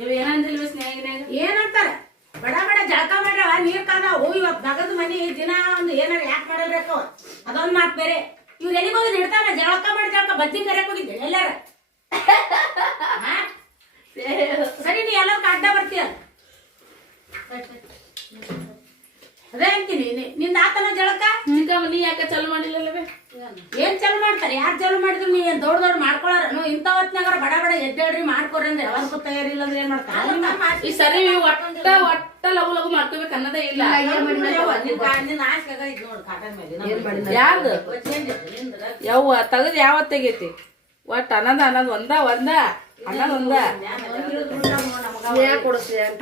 ಇವ್ ಏನಂದಿಲ್ವ ಸ್ನೇಹಿತನಾಗ ಏನಂತಾರ? ಬಡ ಬಡ ಜಳಕ ಮಾಡ್ರವ ನೀರ್ ಕಾದಾವು ಇವತ್ ನಗದ ಮನಿ ದಿನ ಒಂದು ಏನಾರ ಯಾಕೆ ಮಾಡಬೇಕು ಅದೊಂದ್ ಮಾತ್ ಬೇರೆ. ಇವ್ರ ಎಲ್ಲಿಗೆ ಹೋಗಿ ಇಡ್ತಾರ ಜಳಕ ಮಾಡಿ ಜಳಕ ಬಜ್ಜಿ ಕರೆಯಕ್ ಹೋಗಿದ್ದೆ ಎಲ್ಲಾರ? ಸರಿ ನೀ ಎಲ್ಲರೂ ಅಡ್ಡ ಬರ್ತೀಯ ಅದೇ ಅಂತೀನಿ ನಿ- ನಿಂದ ಆತನ ಜಳಕ? ಚಿಕ್ಕಮ್ಮ ನೀ ಯಾಕೆ ಚಾಲು ಮಾಡಿಲ್ಲಲ್ಲವೇ? ಏನ್ ಚಾಲು ಮಾಡ್ತಾರೆ? ಯಾರು ಚಾಲು ಮಾಡಿದ್ರು ನೀ ಏನ್ ದೊಡ್ಡ ದೊಡ್ಡ ಮಾಡ್ಕೊಳಾರ ಇಂಥ ಹೊತ್ನಾಗ ಬಡ ಬಡ ಎದ್ದೇಳ್ರಿ ಮಾಡ್ಕೊರಿ ಅಂದ್ರೆ ತಯಾರಿ ತಯಾರಿಲ್ಲ ಅಂದ್ರೆ ಏನ್ ಮಾಡ್ತಾರೆ? ಈ ಸರಿ ಒಟ್ಟ ಒಟ್ಟ ಲಘು ಲಘು ಮಾಡ್ಕೋಬೇಕು ಅನ್ನೋದೇ ಇಲ್ಲ. ಯಾರ್ದು? ಯವ್ವ ತೆಗದ್ ಯಾವತ್ ತೆಗೈತಿ? ಒಟ್ಟ ಅನ್ನದ ಅನ್ನದ್ ಒಂದ ಒಂದ? ಅನ್ನದ ಒಂದ?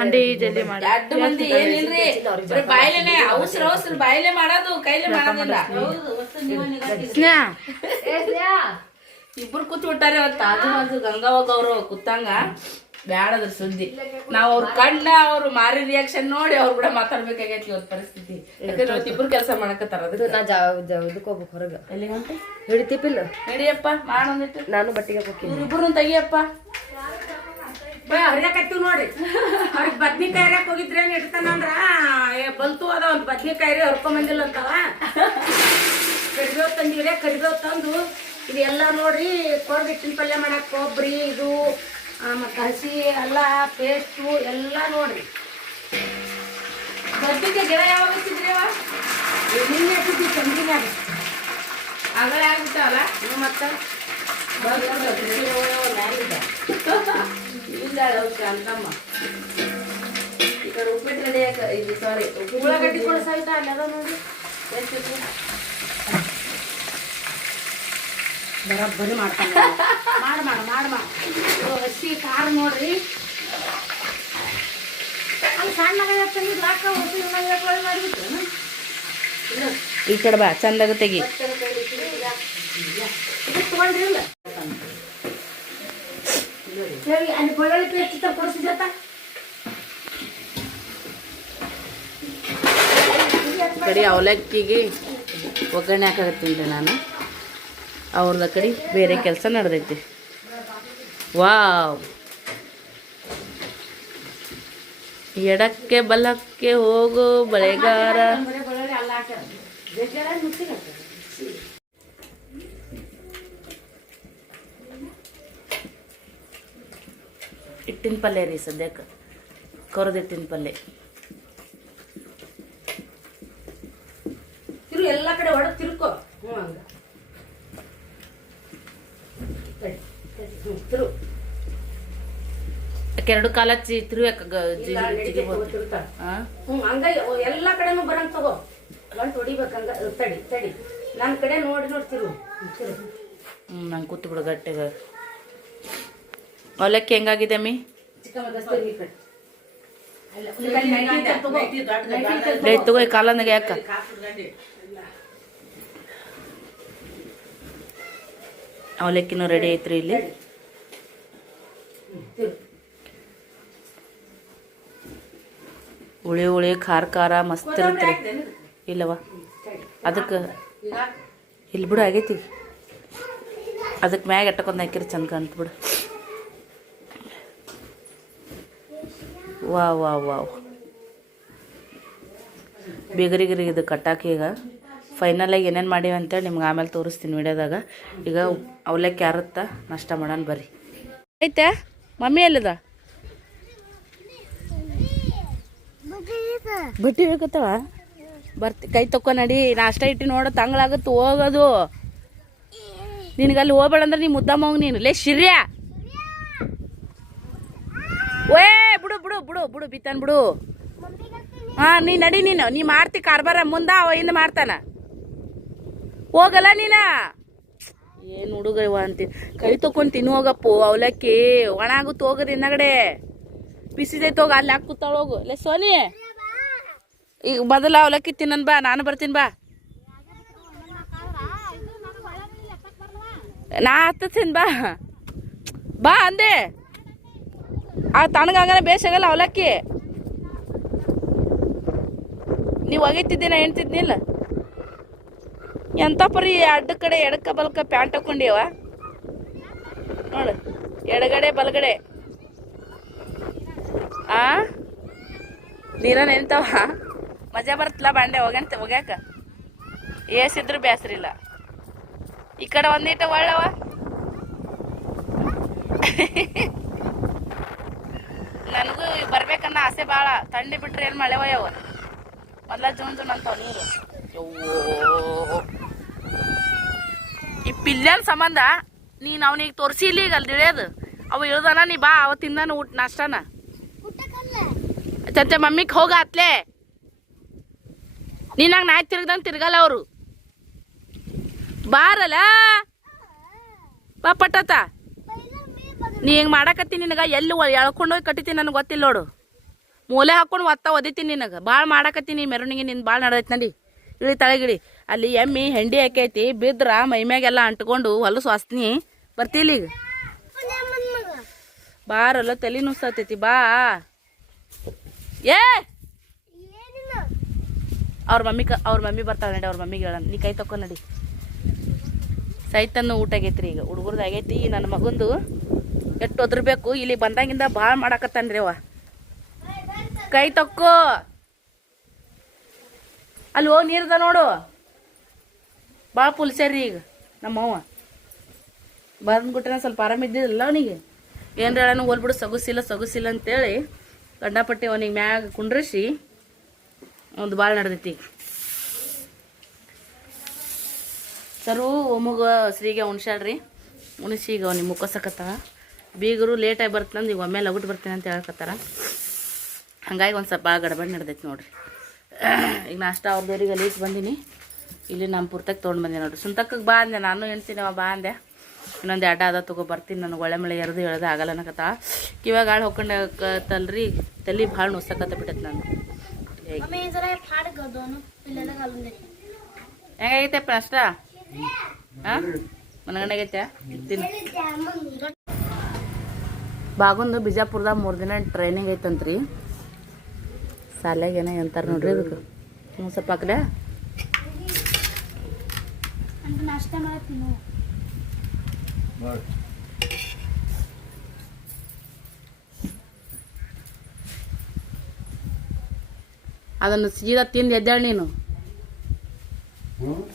ಅಂಡಿ ಜಲ್ದಿ ಮಾಡಿ. ಎರಡು ಮಂದಿ ಏನಿಲ್ರಿ ಬರೀ ಬಾಯ್ಲೆನೆ ಅವಸರ ಅವಸರ ಬಾಯ್ಲೆ ಮಾಡೋದು ಕೈಲೆ ಮಾಡೋದಿಲ್ಲ. ಸ್ನೇಹ. ಇಬ್ರು ಕೂತ್ ಬಿಟ್ಟಾರೆ ಅವತ್ತು. ಆಜು ಬಾಜು ಗಂಗಾವಾಗ ಅವರು ಕೂತಂಗ ಬ್ಯಾಡದ್ರ ಸುದ್ದಿ. ನಾವ್ ಅವ್ರ ಕಣ್ಣ ಅವ್ರ ಮಾರಿ ರಿಯಾಕ್ಷನ್ ನೋಡಿ ಅವ್ರು ಕೂಡ ಮಾತಾಡ್ಬೇಕಾಗೈತಿ ಇವತ್ತು ಪರಿಸ್ಥಿತಿ. ಯಾಕಂದ್ರೆ ಇವತ್ತು ಇಬ್ರು ಕೆಲಸ ಮಾಡಕತ್ತಾರ ಅದಕ್ಕೆ. ನಾ ಇದಕ್ಕೆ ಹೋಗ್ಬೇಕು ಹೊರಗೆ. ಎಲ್ಲಿ ಹಿಡಿತಿಪ್ಪಿಲ್ಲ ಹಿಡಿಯಪ್ಪ ಮಾಡೊಂದಿಟ್ಟು ನಾನು ಬಟ್ಟಿಗೆ ಹೋಗ್ತೀನಿ ಇವ್ರಿಬ್ರು ತೆಗಿಯಪ್ಪ. ಹರಿಯಕತ್ತೀವಿ ನೋಡ್ರಿ? ಅವ್ರಿಗೆ ಬದ್ನಿಕಾಯಿ ಹರಿಯಕ್ ಹೋಗಿದ್ರೆ ಏನ್ ಇಡ್ತಾನಂದ್ರ ಬಲ್ತು ಅದ ಒಂದ್ ಬದ್ನಿಕಾಯಿ ರೀ ಹರ್ಕೊಂಬಂದಿಲ್ಲ ಅಂತವ. ಕರಿಬೇವ್ ತಂದಿವ್ರೆ ಕರಿಬೇವ್ ತಂದು ಇದೆಲ್ಲ ನೋಡ್ರಿ ಕೊಡ್ಬಿಟ್ಟಿನ ಪಲ್ಯ ಮಾಡಕ್ ಕೊಬ್ಬರಿ ಇದು ಮತ್ತ್ ಹಸಿ ಅಲ್ಲ ಪೇಸ್ಟು ಎಲ್ಲ ನೋಡ್ರಿ. ಬದ್ನಿಕಾಯಿ ಗಿಡ ಯಾವಾಗ ಹಚ್ಚಿದ್ರಿ ಅವ? ಇದ್ ನಿನ್ನೆ ಹಚ್ಚಿದ್ವಿ ಚಂದಿನ್ಯಾಗ ಆಗಲೇ ಆಗ್ಬಿಟ್ಟವಲ್ಲ? ಮತ್ತ? ಇಲ್ಲ ಅವ್ರ ಈ ಕಡೆ ಉಪ್ಪಿಟ್ಟು ರೆಡಿ ಆಕ ಇದು ಸಾರಿ ಉಳ್ಳಾಗಡ್ಡಿ ಕೂಡ ಸಹಿತ ಅಲ್ಲದ ನೋಡಿ. ಬರೋಬ್ಬರಿ ಮಾಡ್ತಾನೆ ಮಾಡ್ ಮಾಡ ಮಾಡ್ ಮಾಡ. ಇದು ಹಸಿ ಖಾರ ನೋಡ್ರಿ. ಅಲ್ಲಿ ಸಣ್ಣ ಮಗ ಹಾಕ ಉಪ್ಪು ಮಾಡಿಬಿಟ್ರು ಈ ಕಡೆ ಬಾ ಚಂದಾಗ ತೆಗಿ. ಇದು ತಗೊಂಡ್ರಿಲ್ಲ ಹೇಳಿ ಅಲ್ಲಿ ಬೆಳ್ಳುಳ್ಳಿ ಪೇಸ್ಟ್ ಕೊಡಿಸಿದತ್ತ ಕಡೆ ಅವಲಕ್ಕಿಗೆ ಒಗ್ಗರಣೆ ಹಾಕತ್ತೀನಿ ನಾನು ಅವ್ರದ ಕಡೆ ಬೇರೆ ಕೆಲಸ ನಡೆದೈತಿ ವಾವ್ ಎಡಕ್ಕೆ ಬಲಕ್ಕೆ ಹೋಗೋ ಬಳೆಗಾರ ಹಿಟ್ಟಿನ ಪಲ್ಯ ರೀ ಸದ್ಯಕ್ಕೆ. ಕೊರದ ಹಿಟ್ಟಿನ ಪಲ್ಯ. ತಿರು ಎಲ್ಲ ಕಡೆ ಹೊಡೆದು ತಿರ್ಕೋ. ಹ್ಞೂ ಹಂಗ. ತಿರು. ಎರಡು ಕಾಲ ತಿರುವಾಕ ಹಂಗ ಎಲ್ಲ ಕಡೆನು ಬರಂಗ ತಗೋ. ಗಂಟು ಹೊಡಿಬೇಕಂಗ ತಡಿ ತಡಿ. ನನ್ನ ಕಡೆ ನೋಡಿ ನೋಡಿ ತಿರು ಹ್ಞೂ, ನಂಗೆ ಕೂತು ಬಿಡು ಗಟ್ಟೆಗ. ಅವಲಕ್ಕಿ ಹೆಂಗಾಗಿದೆ ಅಮ್ಮಿ ತಗೋ. ಕಾಲನಾಗ ಯಾಕ ಅವಲಕ್ಕಿನೂ ರೆಡಿ ಐತ್ರಿ ಇಲ್ಲಿ. ಹುಳಿ ಹುಳಿ, ಖಾರ ಖಾರ, ಮಸ್ತ್ ಇರುತ್ತೆ ಇಲ್ಲವ ಅದಕ್ಕೆ ಇಲ್ಲಿ ಬಿಡು, ಆಗೈತಿ. ಅದಕ್ಕೆ ಮ್ಯಾಗ ಎಟ್ಟಕೊಂಡು ಹಾಕಿರಿ ಚಂದ ಬಿಡು. ವಾ ವಾ ವಾವ್. ಬೇಗರಿಗಿರಿ ಇದು ಕಟ್ಟಾಕಿ ಈಗ. ಫೈನಲಾಗಿ ಏನೇನು ಮಾಡೀವಿ ಅಂತೇಳಿ ನಿಮ್ಗೆ ಆಮೇಲೆ ತೋರಿಸ್ತೀನಿ ವಿಡಿಯೋದಾಗ. ಈಗ ಅವಲಕ್ಕಿ ಯಾರತ್ತ ನಷ್ಟ ಮಾಡೋಣ ಬರ್ರಿ. ಐತೆ? ಮಮ್ಮಿ ಎಲ್ಲಿದ? ಬಟ್ಟಿ ಬೇಕತ್ತವ ಬರ್ತಿ, ಕೈ ತಕ್ಕೊ ನಡಿ. ನಾಷ್ಟ ಇಟ್ಟು ನೋಡೋ ತಂಗಳಾಗತ್ತೆ ಹೋಗೋದು. ನಿನಗಲ್ಲಿ ಹೋಗ್ಬೇಡ ಅಂದ್ರೆ ನೀ ಮುದ್ದಮ್ಮ ಹೋಗಿ ನೀನು. ಲೇ, ಶಿರ್ಯ! ಬಿಡು ಬಿಡು ಬಿಡು ಬಿಡು, ಬಿತ್ತಾನ ಬಿಡು. ಹಾ, ನೀ ನಡಿ ನೀನು. ನೀ ಮಾಡ್ತಿ ಕಾರ್ಬಾರ ಮುಂದ, ಅವ ಹಿಂದೆ ಮಾಡ್ತಾನ. ಹೋಗಲ್ಲ ನೀನ? ಏನು ಹುಡುಗ ಅಂತ. ಕೈ ತಕೊಂಡ್ ತಿನ್ನು ಹೋಗಪ್ಪು, ಅವಲಕ್ಕಿ. ಒಣ ಆಗುತ್ತೆ ಹೋಗದ ಹಿಂದಗಡೆ. ಬಿಸಿದೈತೆ ಹೋಗ ಅಲ್ಲಿ ಹಾಕುತ್ತಾಳ ಹೋಗು. ಲೇ, ಸೋನಿ. ಈಗ ಬದಲ ಅವಲಕ್ಕಿ ತಿನ್ನನ್ ಬಾ, ನಾನು ಬರ್ತೀನಿ ಬಾ. ನಾ ಹತ್ತಿನ ಬಾ. ಬಾ ಅಂದೆ. ಆ ತಣ್ಣಗಾಗಲ್ಲ ಬೇಸಾಗಲ್ಲ ಅವಲಕ್ಕಿ. ನೀವು ಒಗಿತಿದ್ದೀನ ಹೇಳ್ತಿದ್ನಿಲ್ಲ ಎಂತ ಪರಿ ಅಡ್ಡ ಕಡೆ ಎಡಕ ಬಲಕ ಪ್ಯಾಂಟ್ ಹಾಕೊಂಡೇವ ನೋಡು, ಎಡಗಡೆ ಬಲಗಡೆ. ಆ? ನೀರ ನೆನ್ತಾವ ಮಜಾ ಬರ್ತಲ್ಲ ಬಾಂಡೆ, ಹೋಗಂತ, ಹೋಗ್ಯಾಕ? ಏಸಿದ್ರು ಬೇಸರಿಲ್ಲ ಈ ಕಡೆ ಒಂದೀಟ ಒಳ್ಳವ? ನನಗೂ ಬರ್ಬೇಕನ್ನ ಆಸೆ ಭಾಳ. ಥಂಡಿ ಬಿಟ್ರೆ ಏನ್ ಮಳೆ ಒಯ್ಯವ? ಮೊದ್ಲ ಜೂನ್ ಜೂನ್ ಅಂತ ನೀರು. ಈ ಪಿಲ್ಯನ್ ಸಂಬಂಧ ನೀನು ಅವನಿಗೆ ತೋರಿಸಿಲ್ಲ ಈಗ ಅಲ್ಲಿ ಇಳಿಯೋದು. ಅವ ಇಳ್ದಾನ, ನೀ ಬಾ, ಅವ ತಿಂದಾನ ಊಟ ನಾಷ್ಟಾನ. ಚಂತೆ ಮಮ್ಮಿಗೆ ಹೋಗ ಅತ್ಲೆ ನೀನಾಗ ನಾಯಿ ತಿರ್ಗ್ದಂಗೆ ತಿರ್ಗಲ್ಲ ಅವರು. ಬಾರಲ್ಲ ಬಾ ಪಟ್ಟತ ನೀ ಹಿಂಗೆ ಮಾಡಕತ್ತಿ ನಿನಗ ಎಲ್ಲಿ ಎಳ್ಕೊಂಡು ಹೋಗಿ ಕಟ್ಟಿತೀನಿ ನನಗೆ ಗೊತ್ತಿಲ್ಲ ನೋಡು. ಮೂಲೆ ಹಾಕೊಂಡು ಒತ್ತ ಒದಿತೀನಿ ನಿನಗೆ. ಭಾಳ ಮಾಡಾಕತ್ತೀನಿ ಮೆರವಣಿಗೆ ನಿನ್ ಭಾಳ ನಡೆದೈತಿ ನಡಿ ಇಳಿ ತಳಗಿಳಿ. ಅಲ್ಲಿ ಎಮ್ಮಿ ಹೆಂಡಿ ಹಾಕೈತಿ ಬಿದ್ರ ಮೈಮ್ಯಾಗೆಲ್ಲ ಅಂಟ್ಕೊಂಡು ಹೊಲ ಸ್ವಾಸ್ತಿನಿ ಬರ್ತೀಲಿ ಈಗ? ಬಾರಲ್ಲ ತಲೆ ನುಸ್ತೈತಿ ಬಾ. ಏ! ಅವ್ರ ಮಮ್ಮಿ ಕ ಅವ್ರ ಮಮ್ಮಿ ಬರ್ತಾಳೆ ನಡಿ ಅವ್ರ ಮಮ್ಮಿಗೆ ಹೇಳ ನೀ ಕೈ ತಕೊ ನಡಿ. ಸೈತನ್ನು ಊಟ ಆಗೈತ್ರಿ ಈಗ. ಹುಡುಗರ್ದು ಆಗೈತಿ, ನನ್ನ ಮಗಂದು ಎಷ್ಟು ಒದರ್ಬೇಕು, ಇಲ್ಲಿ ಬಂದಾಗಿಂದ ಭಾಳ ಮಾಡಾಕತ್ತಾನ್ರಿ ಅವ ಕೈ ತಕ್ಕೋ. ಅಲ್ಲಿ ಹೋಗಿ ನೀರ್ದ ನೋಡು. ಭಾಳ ಪುಲ್ಸ್ಯಾರಿ ಈಗ, ನಮ್ಮವ್ವ. ಬಂದ್ಬಿಟ್ರೆ ಸ್ವಲ್ಪ ಆರಾಮ ಇದ್ದಿಲ್ಲ ಅವನಿಗೆ. ಏನ್ರ ಹೇಳೋಣ ಹೋಲ್ಬಿಡು ಸೊಗಸಿಲ್ಲ ಸೊಗಸಿಲ್ಲ ಅಂತೇಳಿ ಗಂಡಪಟ್ಟಿ ಅವನಿಗೆ ಮ್ಯಾಗ ಕುಂಡ್ರಿಸಿ, ಒಂದು ಭಾಳ ನಡೆದೈತಿ ಸರು ಒಮ್ಮಗ ಶ್ರೀಗೆ ಉಣ್ಸ್ಯಾಳ್ರಿ. ಉಣಿಸಿ ಈಗ ಅವ್ನಿಗೆ ಮುಕ್ಕಸಕತ್ತಾವ ಬೀಗರು ಲೇಟಾಗಿ ಬರ್ತಂದು ಈಗ ಒಮ್ಮೆ ಲಗುಟ್ ಬರ್ತೀನಿ ಅಂತ ಹೇಳಕತ್ತಾರ. ಹಂಗಾಗಿ ಒಂದು ಸ್ವಲ್ಪ ಗಡಬಡಿ ನಡ್ದೈತೆ ನೋಡ್ರಿ. ಈಗ ನಾಷ್ಟ ಅವ್ರದವ್ರಿಗೆ ಲೀಸ್ ಬಂದೀನಿ. ಇಲ್ಲಿ ನಮ್ಮ ಪುರ್ತಕ್ಕೆ ತೊಗೊಂಡು ಬಂದೆ ನೋಡ್ರಿ. ಸುಂತಕ್ಕಗೆ ಬಾ ಅಂದೆ ನಾನು ಹೆಣ್ತೀನಿ ಅವ ಬಾ ಅಂದೆ. ಇನ್ನೊಂದು ಎಡ ಅದ ತಗೋ ಬರ್ತೀನಿ ನನಗೆ ಒಳ್ಳೆ ಮಳೆ ಎರಡು ಹೇಳ್ದೆ ಆಗಲ್ಲ ಅನ್ನಕತ್ತ ಕಿವಾಗ ಹಾಳು ಹೊಕ್ಕಂಡಕತ್ತಲ್ರಿ ತಲೆ ಭಾಳ ನೋಸಕತ್ತ ಬಿಟ್ಟೈತೆ ನಾನು ಹೇಗೈತೆ ಅಷ್ಟ ಹಾಂ ಮನಗಂಡಾಗೈತೆ? ತಿನ್ನು ಬಾಗುಂದು ಬಿಜಾಪುರದಾಗ ಮೂರು ದಿನ ಟ್ರೈನಿಂಗ್ ಐತಂತ್ರಿ. ಸಾಲ್ಯಾಗ ಏನೋ ಅಂತಾರೆ ನೋಡ್ರಿ ಅದಕ್ಕೆ. ಹ್ಞೂ ಸ್ವಲ್ಪ ಹಾಕ್ಲೆ ಅದನ್ನು ಸೀದಾ ತಿಂದು ಎದ್ದಾಳ ನೀನು.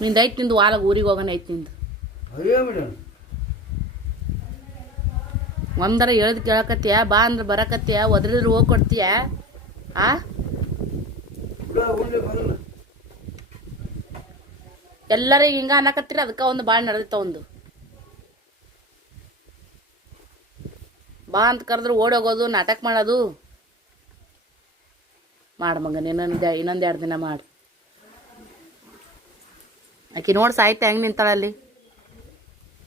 ನಿಂದು ಐತ್ ನಿಂದು ವಾರ ಊರಿಗೆ ಹೋಗೋಣ ಐತ್ ನಿಂದು. ಒಂದರ ಹೇಳ್ದು ಕೇಳಕತ್ತೀಯ ಬಾ ಅಂದ್ರೆ ಬರಕತ್ತೀಯ ಒದ್ರಿದ್ರೆ ಹೋಗಿ ಕೊಡ್ತೀಯ? ಆ? ಎಲ್ಲರೂ ಹಿಂಗ ಅನ್ನಕತ್ತೀರ ಅದಕ್ಕೆ ಒಂದು ಭಾಳ ನಡೆದಿತ್ತ ಒಂದು ಬಾ ಅಂತ ಕರೆದ್ರೆ ಓಡೋಗೋದು ನಾಟಕ ಮಾಡೋದು. ಮಾಡು ಮಗ ಇನ್ನೊಂದು ಇನ್ನೊಂದು ಎರಡು ದಿನ ಮಾಡು. ಆಕಿ ನೋಡಿ ಸಾಹಿತ್ಯ ಹೆಂಗೆ ನಿಂತಾಳ ಅಲ್ಲಿ?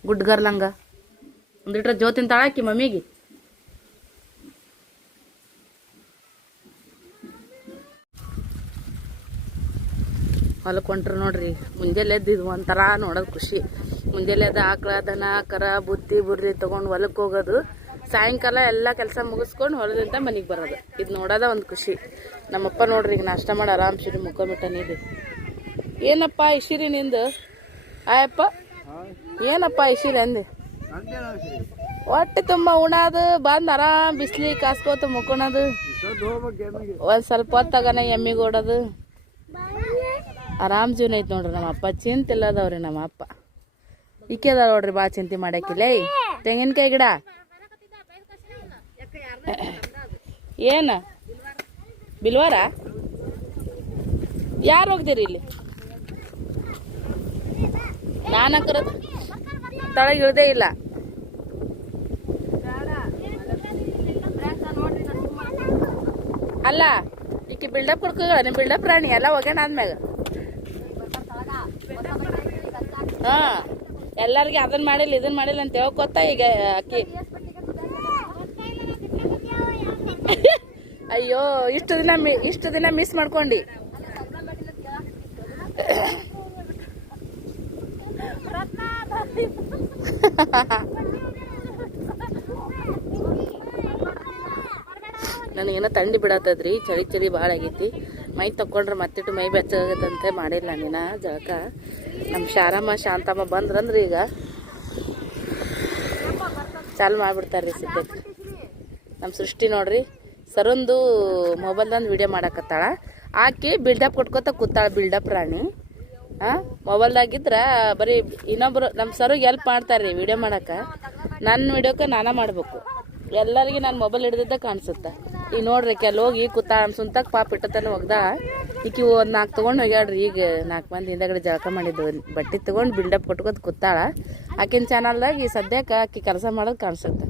ಗುಡ್ ಗರ್ಲ್ ಹಂಗ ಒಂದಿಟ್ರೆ ಜೋ ತಿಂತಾಳ ಆಕಿ ಮಮ್ಮಿಗೆ? ಹೊಲಕ್ಕೆ ಹೊಂಟ್ರು ನೋಡ್ರಿ, ಮುಂಜಾನೆ ಎದ್ದು ಇದು ಒಂಥರ ನೋಡೋದು ಖುಷಿ. ಮುಂಜಾನೆ ಎದ್ದ ಆಕಳ, ದನ, ಕರ, ಬುತ್ತಿ, ಬುರ್ರಿ ತೊಗೊಂಡು ಹೊಲಕ್ಕೆ ಹೋಗೋದು. ಸಾಯಂಕಾಲ ಎಲ್ಲ ಕೆಲಸ ಮುಗಿಸ್ಕೊಂಡು ಹೊಲದಿಂದ ಮನೆಗೆ ಬರೋದು. ಇದು ನೋಡೋದ ಒಂದು ಖುಷಿ. ನಮ್ಮಪ್ಪ ನೋಡ್ರಿ ಈಗ ನಾಷ್ಟ ಮಾಡಿ ಆರಾಮ್ ಮುಖ ನೀದು ಏನಪ್ಪ ಇಶಿರಿ ನಿಂದು? ಆಯಪ್ಪ. ಏನಪ್ಪ ಇಶಿರಿ ಅಂದೆ? ಹೊಟ್ಟೆ ತುಂಬ ಉಣಾದ, ಬಂದು ಆರಾಮ್ ಬಿಸ್ಲಿ ಕಾಸ್ಕೋತ ಮುಕ್ಕೊಳೋದು ಒಂದ್ ಸ್ವಲ್ಪ ಹೊತ್ತಾಗನ ಎಮ್ಮಿಗೆ ಓಡೋದು. ಆರಾಮ್ ಜೀವನ ಐತೆ ನೋಡ್ರಿ ನಮ್ಮ ಅಪ್ಪ. ಚಿಂತೆ ಇಲ್ಲದವ್ರಿ ನಮ್ಮ ಅಪ್ಪ. ಇಕ್ಕೆ ಅದಾವ ನೋಡ್ರಿ ಭಾಳ ಚಿಂತೆ ಮಾಡಕ್ಕಿಲ್ಲ ತೆಂಗಿನಕಾಯಿ ಗಿಡ. ಏನ? ಬಿಲ್ವಾರ? ಯಾರು ಹೋಗ್ತೀರಿ ಇಲ್ಲಿ? ನಾನು ತಳಗ ಇಳ್ದೇ ಇಲ್ಲ. ಅಲ್ಲ, ಈಕಿ ಬಿಲ್ಡಪ್ ಕೊಡ್ಕೋಗಳ ನಿಮ್ಮ ಬಿಲ್ಡಪ್ ಪ್ರಾಣಿ ಎಲ್ಲ ಒಗ್ಯಾಣ ಆದ್ಮ್ಯಾಗ. ಹಾ, ಎಲ್ಲರಿಗೆ ಅದನ್ನ ಮಾಡಿಲ್ಲ ಇದನ್ನ ಮಾಡಿಲ್ಲ ಅಂತ ಹೇಳ್ಕೊತ ಈಗ ಅಕ್ಕಿ ಅಯ್ಯೋ, ಇಷ್ಟು ದಿನ ಇಷ್ಟು ದಿನ ಮಿಸ್ ಮಾಡ್ಕೊಂಡಿ. ನನಗೇನೋ ತಂಡಿ ಬಿಡತ್ತದ್ರಿ ಚಳಿ ಚಳಿ ಭಾಳ ಆಗೈತಿ. ಮೈ ತಕೊಂಡ್ರೆ ಮತ್ತಿಟ್ಟು ಮೈ ಬೆಚ್ಚಗತ್ತಂತೆ ಮಾಡಿಲ್ಲ ನೀನ ಜಳಕ. ನಮ್ಮ ಶಾರಮ್ಮ, ಶಾಂತಮ್ಮ ಬಂದ್ರಂದ್ರೆ ಈಗ ಚಾಲು ಮಾಡಿಬಿಡ್ತಾರೆ ರೀ ನಮ್ಮ ಸೃಷ್ಟಿ ನೋಡ್ರಿ, ಸರೊಂದು ಮೊಬೈಲ್ದಂದು ವಿಡಿಯೋ ಮಾಡಕತ್ತಾಳ. ಆಕೆ ಬಿಲ್ಡಪ್ ಕೊಟ್ಕೋತ ಕೂತಾಳ ಬಿಲ್ಡಪ್ ರಾಣಿ. ಹಾಂ ಮೊಬೈಲ್ದಾಗಿದ್ರ ಬರೀ ಇನ್ನೊಬ್ರು ನಮ್ಮ ಸರ್ಗೆ ಎಲ್ಪ್ ಮಾಡ್ತಾರೆ ವಿಡಿಯೋ ಮಾಡೋಕೆ ನನ್ನ ವಿಡಿಯೋಕ್ಕೆ ನಾನೇ ಮಾಡಬೇಕು. ಎಲ್ಲರಿಗೆ ನಾನು ಮೊಬೈಲ್ ಹಿಡ್ದಿದ್ದ ಕಾಣಿಸುತ್ತೆ. ಈಗ ನೋಡ್ರಿ ಕೆಲ ಹೋಗಿ ಕೂತಾಳ ನಮ್ಮ ಪಾಪ ಇಟ್ಟತನ ಒಗ್ದ ಈಕಿ ಒಂದು ನಾಲ್ಕು ತೊಗೊಂಡು ಹೋಗ್ಯಾಡ್ರಿ ಈಗ ನಾಲ್ಕು ಮಂದಿ ಹಿಂದಗಡೆ ಜಳಕ ಮಾಡಿದ್ದು. ಬಟ್ಟೆ ತೊಗೊಂಡು ಬಿಲ್ಡಪ್ ಕೊಟ್ಕೊತ ಕುತ್ತಾಳ ಆಕಿನ ಚಾನಲ್ದಾಗ ಈ ಸದ್ಯಕ್ಕೆ ಆಕಿ ಕೆಲಸ ಮಾಡೋದು ಕಾಣಿಸುತ್ತೆ.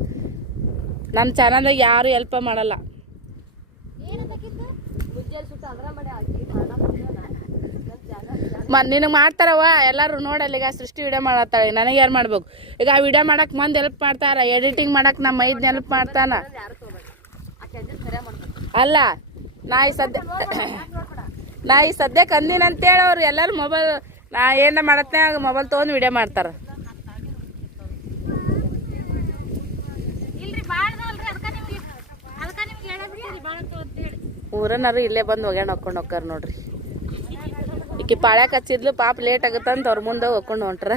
ನನ್ನ ಚಾನಲ್ದಾಗ ಯಾರು ಹೆಲ್ಪ್ ಮಾಡಲ್ಲ. ಮ ನಿನಗೆ ಮಾಡ್ತಾರವ ಎಲ್ಲರೂ ನೋಡಲ್ಲ ಈಗ ಸೃಷ್ಟಿ ವಿಡಿಯೋ ಮಾಡತ್ತಾಳೆ ನನಗೆ ಯಾರು ಮಾಡ್ಬೇಕು? ಈಗ ಆ ವಿಡಿಯೋ ಮಾಡಕ್ಕೆ ಮಂದ್ ಹೆಲ್ಪ್ ಮಾಡ್ತಾರ ಎಡಿಟಿಂಗ್ ಮಾಡಕ್ಕೆ ನಮ್ಮ ಮೈದ್ನ ಹೆಲ್ಪ್ ಮಾಡ್ತಾನ. ಅಲ್ಲ ನಾ ಈ ಸದ್ಯ ನಾ ಈ ಸದ್ಯಕ್ಕೆ ಅಂದಿನ ಅಂತೇಳಿ ಅವ್ರು ಎಲ್ಲರೂ ಮೊಬೈಲ್ ನಾ ಏನ ಮಾಡತ್ತೆ ಮೊಬೈಲ್ ತೊಗೊಂಡು ವಿಡಿಯೋ ಮಾಡ್ತಾರ. ಊರನ್ನಾರು ಇಲ್ಲೇ ಬಂದು ಹೋಗ್ಯಾಣ ಹಾಕೊಂಡ್ ಹೋಗ್ತಾರ ನೋಡ್ರಿ. ಈಕಿ ಪಾಳ್ಯಾಕ ಹಚ್ಚಿದ್ಲು, ಪಾಪ ಲೇಟ್ ಆಗತ್ತಂತ ಅವ್ರ ಮುಂದೆ ಹೋಗ್ಕೊಂಡು ಹೊಂಟ್ರ.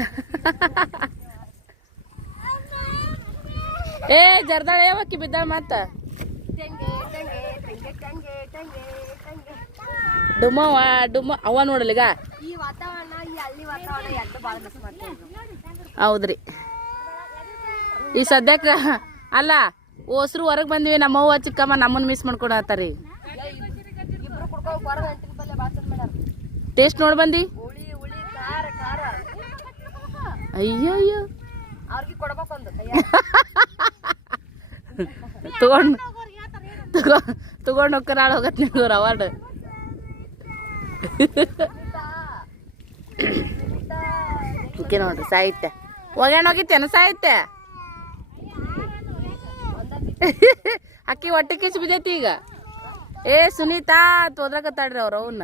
ಏ, ಜರ್ದಾಳ ಯಾವಕ್ಕಿ ಬಿದ್ದಾಳ ಮತ್ತ? ಡುಮ್ಮ ಡುಮ್ಮ ಅವ ಮಿಸ್ ಹೌದ್ರಿ. ಈ ಸದ್ಯಕ್ಕೆ ಅಲ್ಲ ಓಸ್ರು ಹೊರಗೆ ಬಂದ್ವಿ, ನಮ್ಮವ್ವ ಚಿಕ್ಕಮ್ಮ ನಮ್ಮನ್ನ ಮಿಸ್ ಮಾಡ್ಕೊಳತ್ತಾರಿ ಇಬ್ರು ಕುಡ್ಕೊಂಡು ಹೊರಗೆ ಅಂಟಿನ ಪಲ್ಯ ಭಾಳ ಚಂದ ಮಾಡ್ಯಾರ ಟೇಸ್ಟ್ ನೋಡಿ ಬಂದಿ. ಅಯ್ಯೋ ಅಯ್ಯೋ ಅವ್ರಿಗೆ ತಗೋ ತಗೊಂಡು ತಗೊಂಡ್ ನಾಳೆ ಹೋಗತ್ತೆ ನಿಮ್ಗೆ ಅವಾರ್ಡ್ ಸಾಹಿತ್ಯ. ಹೋಗ್ಯಾಣ ಹೋಗಿತ್ತೇನು ಸಾಹಿತ್ಯ? ಅಕ್ಕಿ ಹೊಟ್ಟೆ ಕಿಚ್ಚು ಬಿದ್ದೈತಿ ಈಗ. ಏ ಸುನೀತಾ ತೋದ್ರಕತ್ತಾಡ್ರಿ ಅವ್ರು ಅವನ್ನ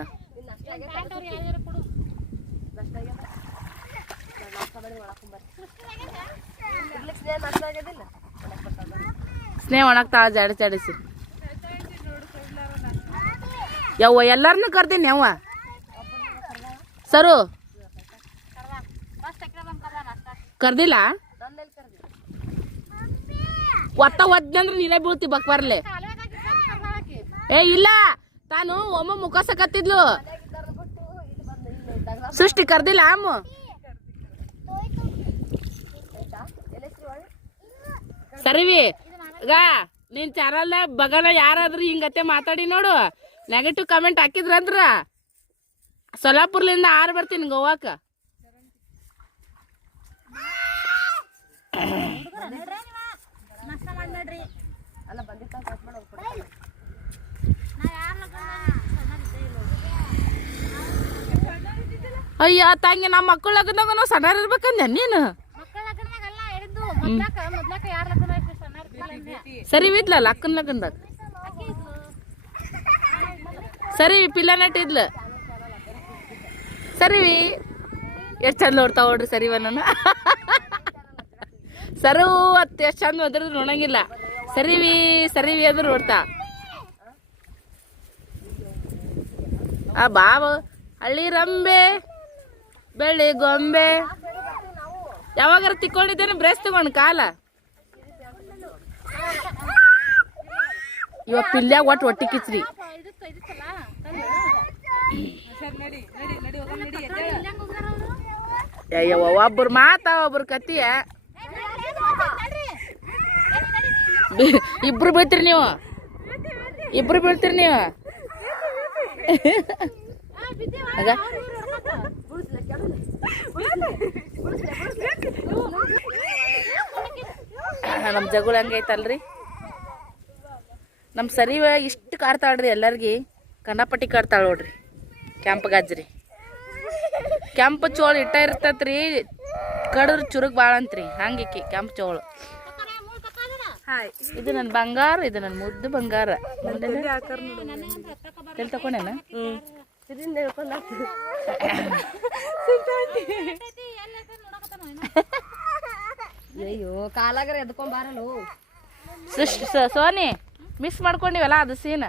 ಸ್ನೇಹ ಒಣಗ್ತಾಳ ಜಾಡಿ ಜಾಡಿಸಿ. ಯವ್ವ ಎಲ್ಲಾರನ್ನೂ ಕರ್ದೀನಿ ಯವ್ವ. ಸರು. ಕರ್ದಿಲ್ಲ? ಒತ್ತ ಒದ್ನಂದ್ರೆ ನೀನೇ ಬೀಳ್ತಿ ಬಕ್ಬರ್ಲೆ ಏ, ಇಲ್ಲ. ತಾನು ಒಮ್ಮ ಮುಖ ಸಕತ್ತಿದ್ಲು. ಸೃಷ್ಟಿ ಕರ್ದಿಲ್ಲ ಅಮ್ಮ ಸರಿವಿ, ಗಾ, ನಿನ್ ಚಾನಲ್ ಬಗಲ ಯಾರಾದ್ರೂ ಹಿಂಗತ್ತೆ ಮಾತಾಡಿ ನೋಡು. Negative comment ಹಾಕಿದ್ರಂದ್ರ. ಸೊಲ್ಲಾಪುರ್ಲಿಂದ ಆರು ಬರ್ತೀನಿ ಗೋವಾಕ ನಾಷ್ಟ ಮಾಡಿ ನೋಡ್ರಿ ಅಲ್ಲ ಬಂದಿತ್ತ ಕಟ್ ಮಾಡಿ ಅವ್ರು ಕೊಡ್ತಾರೆ ನಾ ಯಾರ ಲಗ್ನ ಸಣ್ಣದಿದ್ದೆ ಇಲ್ಲ ಅಯ್ಯ ತಂಗಿ ನಮ್ಮ ಮಕ್ಕಳ ಲಗ್ನಾಗ ಸಣ್ಣ ಇರ್ಬೇಕಂದೆ ನೀನು? ಸರಿ ಬಿದ್ಲಲ್ಲ ಅಕ್ಕನ ಲಗ್ನದಾಗ? ಸರಿ ಪಿಲ್ಲ ನಟ್ಟಿದ್ಲ ಸರಿ ಎಷ್ಟು ಚಂದ ನೋಡ್ತಾವ ನೋಡ್ರಿ ಸರಿ ಬನ್ನ ಸರು ಅತ್ ಎಷ್ಟು ಚಂದ ಅದ್ರದ್ದು ನೋಡಂಗಿಲ್ಲ. ಸರಿವಿ ಸರಿವಿ ಅದ್ರ ನೋಡ್ತಾ. ಆ ಬಾವ ಹಳ್ಳಿ ರಂಬೆ. ಬೆಳ್ಳಿ ಗೊಂಬೆ. ಯಾವಾಗಾರ ತಿಕ್ಕೊಂಡಿದ್ದೇನೆ ಬ್ರೆಸ್ ತಗೊಂಡು ಕಾಲ. ಇವ ಪಿಲ್ಯಾಗ ಒಟ್ಟು ಹೊಟ್ಟಿ ಕಿಚ್ರಿ. ಅಯ್ಯವ್ವ ಒಬ್ರು ಮಾತ ಒಬ್ರು ಕತಿಯ. ಇಬ್ರು ಬೀಳ್ತೀರಿ ನೀವು? ಇಬ್ರು ಬೀಳ್ತೀರಿ ನೀವು? ಆಗ. ನಮ್ಮ ಜಗಳ ಹಂಗೈತಲ್ರಿ ನಮ್ಮ ಸರಿವ ಇಷ್ಟು ಕಾಡ್ತಾಳ್ರಿ ಎಲ್ಲರಿಗೆ. ಕನ್ನಪಟ್ಟಿ ಕಾಡ್ತಾಳ ನೋಡ್ರಿ. ಕೆಂಪು ಗಾಜ್ರಿ. ಕೆಂಪು ಚೋಳ ಇಟ್ಟ ಇರ್ತತ್ರಿ. ಕಡದ್ರ ಚುರುಗ್ ಭಾಳ ಅಂತ್ರಿ. ಹಂಗಿಕ್ಕಿ ಕೆಂಪು ಚೋಳು. ಇದು ನನ್ನ ಬಂಗಾರ ಇದು ನನ್ನ ಮುದ್ದು ಬಂಗಾರ. ಎಲ್ಲಿ ತಕೊಂಡೇನ? ಇದರಿಂದ ಹೇಳ್ಕೊಂಡು ಅಯ್ಯೋ ಕಾಲಾಗರ ಎದ್ಕೊಂಡ್ ಬಾರಲು. ಸೃಷ್ಟಿ ಸ- ಸೋನಿ ಮಿಸ್ ಮಾಡ್ಕೊಂಡಿವಲ್ಲ ಅದು ಸೀನ್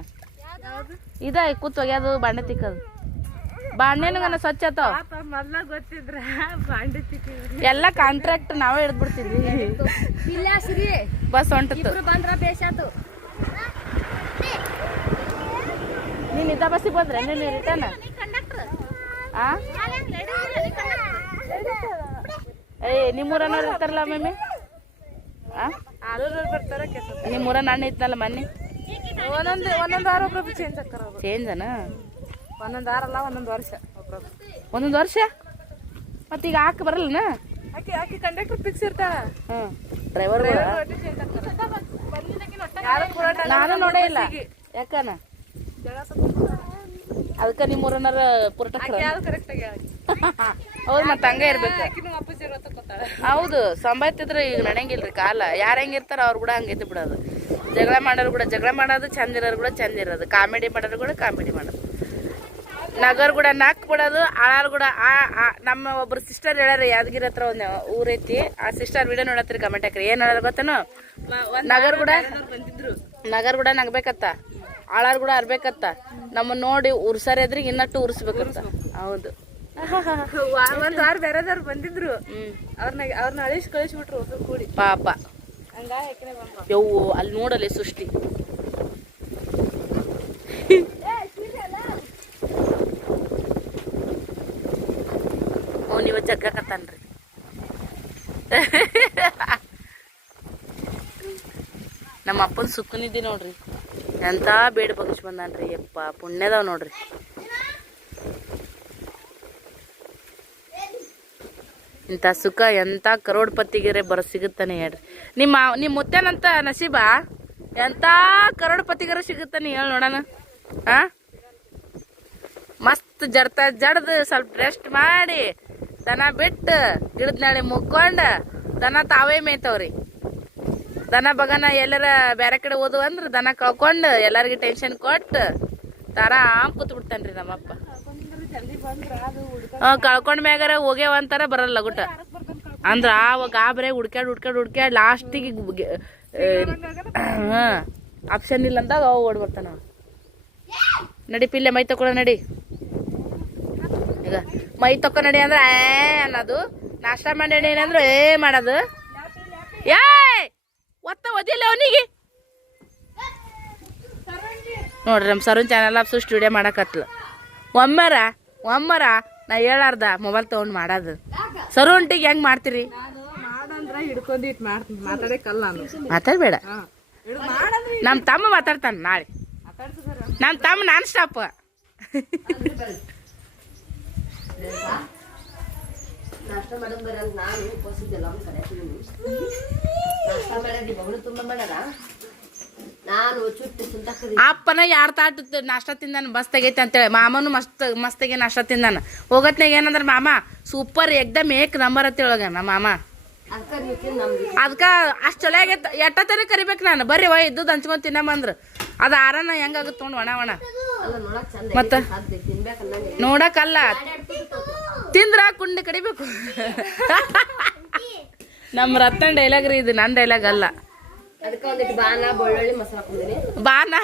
ಇದ ಕೂತ್ ಒಗ್ಯಾದು ಬಾಂಡೆ ತಿಕ್ಕದು? ಬಾಂಡೆನಗನ ಸ್ವಚ್ಛ ಆತಾವ ಎಲ್ಲ ಕಾಂಟ್ರಾಕ್ಟ್ ನಾವೇ ಹಿಡ್ದ್ಬಿಡ್ತಿದ್ವಿ. ಇಲ್ಲ ಸಿರಿ. ಬಸ್ ಹೊಂಟತ್ತು. ಇಬ್ರು ಬಂದ್ರ ಬೇಷಾತು. ನೀನು ಇದ್ದ ಬಸ್ಸಿಗೆ ಬಂದ್ರೆ ನೀನು ರಿಟರ್ನ್ ಕಂಡಕ್ಟರ್ ಆ? ಏ ನಿಮ್ಮೂರನ್ನವ್ರು ಇರ್ತಾರಲ್ಲ ಮಮ್ಮಿ? ಆ? ಬರ್ತಾರೆ ನಿಮ್ಮೂರನ್ನ ಅಣ್ಣ ಇದ್ನಲ್ಲ ಮೊನ್ನೆ? ಒಂದೊಂದು ಒಂದೊಂದು ವಾರ ಒಬ್ರೊಬ್ರು ಚೇಂಜ್ ಆಗ್ತಾರ ಚೇಂಜನ ಒಂದೊಂದು ವಾರ ಅಲ್ಲ ಒಂದೊಂದು ವರ್ಷ ಒಬ್ರೊಬ್ರು. ಒಂದೊಂದು ವರ್ಷ? ಮತ್ತೀಗ ಹಾಕಿ ಬರಲ್ಲನ ಆಕಿ ಆಕಿ ಕಂಡಕ್ಟರ್ ಫಿಕ್ಸ್ ಇರ್ತಾಳ. ಹ್ಞೂ ಡ್ರೈವರ್ ನಾನು ನೋಡೇ ಇಲ್ಲ. ಯಾಕನ? ಅದಕ್ಕೆ ನಿಮ್ಮ ಊರನ್ನಾರ ಪುರಟ ಹೌದು ಮತ್ತೆ ಹಂಗೆ ಇರ್ಬೇಕು. ಹೌದು ಸಂಬಾಯ್ತಿದ್ರೆ ಈಗ ನಡೆಯಂಗಿಲ್ರಿ ಕಾಲ. ಯಾರು ಹೆಂಗಿರ್ತಾರ ಅವ್ರು ಕೂಡ ಹಂಗೈತಿ ಬಿಡೋದು ಜಗಳ ಮಾಡೋರು ಕೂಡ ಜಗಳ ಮಾಡೋದು ಚಂದ ಇರೋರು ಕೂಡ ಚಂದ ಇರೋದು. ಕಾಮಿಡಿ ಮಾಡೋರು ಕೂಡ ಕಾಮಿಡಿ ಮಾಡೋದು. ನಗರ್ ಕೂಡ ನಾಕ್ ಬಿಡೋದು ಆಳಾರ್ ಕೂಡ ಆ ಆ- ನಮ್ಮ ಒಬ್ರು ಸಿಸ್ಟರ್ ಹೇಳ್ಯಾರ ಯಾದಗಿರಿ ಹತ್ರ ಒಂದು ಊರೈತಿ ಆ ಸಿಸ್ಟರ್ ವಿಡಿಯೋ ನೋಡತ್ರಿ ಕಮೆಂಟ್ ಹಾಕ್ರಿ. ಏನ್ ಹೇಳೋದು ಗೊತ್ತೇನು? ನಗರ್ ಕೂಡ ನಗರ್ ಕೂಡ ನಗ್ಬೇಕತ್ತ. ಆಳಾರ್ ಕೂಡ ಅರ್ಬೇಕತ್ತ ನಮ್ಮ ನೋಡಿ ಉರ್ಸಾರ ಎದ್ರಿಗೆ ಇನ್ನಟ್ಟು ಉರ್ಸ್ಬೇಕಂತ ಹೌದು. ಒಂದ್ ವಾರ ಬೇರೆದವ್ರು ಬಂದಿದ್ರು. ಅವ್ರನ್ನ ಅವ್ರನ್ನ ಅಳಿಸಿ ಕಳಿಸ್ಬಿಟ್ರು ಹೊಸ ಕೂಡಿ. ಪಾಪ. ಯೋ ಯವ್ವು ಅಲ್ಲಿ ನೋಡಲಿ ಸೃಷ್ಟಿ. ಓ ನೀವು ಜಗ್ಗಕತ್ತಾನ್ರಿ ನಮ್ಮ ಅಪ್ಪನ ಸುಕ್ಕನಿದ್ದಿ ನೋಡ್ರಿ. ಎಂತ ಬೇಡ ಬಗ್ಸ್ ಬಂದಾನ್ರಿ, ಯಪ್ಪ, ಪುಣ್ಯದವ್ ನೋಡ್ರಿ. ಇಂಥ ಸುಖ, ಎಂಥ ಕರೋಡ್ಪತಿಗೆ ಬರ ಸಿಗುತ್ತಾನೆ ಹೇಳ್ರಿ. ನಿಮ್ಮ ನಿಮ್ಮ ಮುತ್ತೇನಂತ ನಸೀಬ? ಎಂಥ ಕರೋಡ್ಪತಿಗರ ಸಿಗುತ್ತಾನೆ ಹೇಳ ನೋಡೋಣ. ಆ? ಮಸ್ತ್ ಜಡ್ತ, ಜಡ್ದು ಸ್ವಲ್ಪ ರೆಸ್ಟ್ ಮಾಡಿ, ದನ ಬಿಟ್ಟು ಗಿಡದ ನಾಳೆ ಮುಕ್ಕೊಂಡ, ದನ ತಾವೇ ಮೇಯ್ತಾವ್ರಿ. ದನ ಬಗನ ಎಲ್ಲರ ಬೇರೆ ಕಡೆ ಓದು ಅಂದ್ರೆ ದನ ಕಳ್ಕೊಂಡು ಎಲ್ಲರಿಗೆ ಟೆನ್ಷನ್ ಕೊಟ್ಟು ಆರಾಮ್ ಕೂತ್ ಬಿಡ್ತಾನ್ರಿ ನಮ್ಮಪ್ಪ. ಹಾ ಕಳ್ಕೊಂಡ್ ಮ್ಯಾಗಾರ ಹೋಗ್ಯಾವ ಅಂತಾರ ಬರಲ್ಲ ಗುಟ್ಟ. ಅಂದ್ರ ಆ ಗಾಬ್ರೆ ಹುಡ್ಕ್ಯಾಡ್ ಹುಡ್ಕ್ಯಾಡ್ ಹುಡ್ಕ್ಯಾಡ್ ಲಾಸ್ಟಿಗೆ ಹಾಂ ಆಪ್ಷನ್ ಇಲ್ಲ ಅಂದಾಗ ಅವ ಓಡ್ ಬರ್ತಾನ. ನಡಿ ಪಿಲ್ಲೆ ಮೈ ತಕೊಳ ನಡಿ. ಈಗ ಮೈ ತಕೊ ನಡಿ ಅಂದ್ರೆ ಏ ಅನ್ನೋದು. ನಾಷ್ಟ ಮಾಡಿ ಅಂದ್ರೆ ಏ ಮಾಡೋದು. ಏ ಒತ್ತ ಒದಿಲ್ಲ ಅವನಿಗೆ. ನೋಡ್ರಿ ನಮ್ಮ ಸರ್ ಚಾನಲ್ ಆಪ್ಸು ಸ್ಟುಡಿಯೋ ಮಾಡಕತ್ಲ. ಒಮ್ಮರ ಒಮ್ಮರ ನಾ ಹೇಳಾರ್ದ ಮೊಬೈಲ್ ತಗೊಂಡ್ ಮಾಡೋದು. ಸರುಂಟಿಗೆ ಹೆಂಗ್ ಮಾಡ್ತೀರಿ? ಮಾತಾಡ್ಬೇಡ. ನಮ್ಮ ತಮ್ಮ ಮಾತಾಡ್ತಾನೆ ನಾಳೆ. ನಮ್ಮ ತಮ್ಮ ನಾನ್ ಸ್ಟಾಪ್ ನಾಷ್ಟ ಮಾಡೋದು ಬರಲ್ಲ ನಾನು ಉಪವಾಸಿದ್ದೆಲ್ಲ ಅವ್ನು ಕರೆಯಕ್ತೀನಿ ನಾಷ್ಟ ಮಾಡೋದು ಬಗಳು ತುಂಬ ಮಾಡಲ್ಲ. ನಾನು ಚುಟ್ಟು ಸುಂತಕ್ಕದಿ ಅಪ್ಪನ ಯಾರ ತಾಟ ನಾಷ್ಟ ತಿಂದಾನ ಮಸ್ತ್ ಆಗೈತೆ ಅಂತೇಳಿ. ಮಾಮನು ಮಸ್ತ್ ಮಸ್ತಾಗೆ ನಾಷ್ಟ ತಿಂದಾನ. ಹೋಗತ್ನಾಗ ಏನಂದ್ರ ಮಾಮ ಸೂಪರ್ ಎಕ್ದಮ್ ಏಕ್ ನಂಬರ್ ಅಂತ ಹೇಳೋಗ ನಮ್ಮ ಮಾಮ. ಅದಕ್ಕೆ ಅಷ್ಟ್ ಚಲೋ ಆಗೈತೆ. ಎಟ್ಟ ತರ ಕರಿಬೇಕು ನಾನು. ಬರ್ರಿ ವಾ ಇದ್ದದ್ದು ಹಂಚ್ಕೊಂಡ್ ತಿನ್ನಮಂದ್ರ ಅದ ಆರನ ಹೆಂಗಾಗುತ್ತೆ ತೊಗೊಂಡು ಒಣ ಒಣ. ಮತ್ತ? ನೋಡಕ್ಕಲ್ಲ ತಿಂದ್ರ ಕುಂಡ ಕಡಿಬೇಕು. ನಮ್ಮ ರತ್ನ ಡೈಲಾಗ್ ರೀ ಇದು ನನ್ನ ಡೈಲಾಗ್ ಅಲ್ಲ. ಬಾನ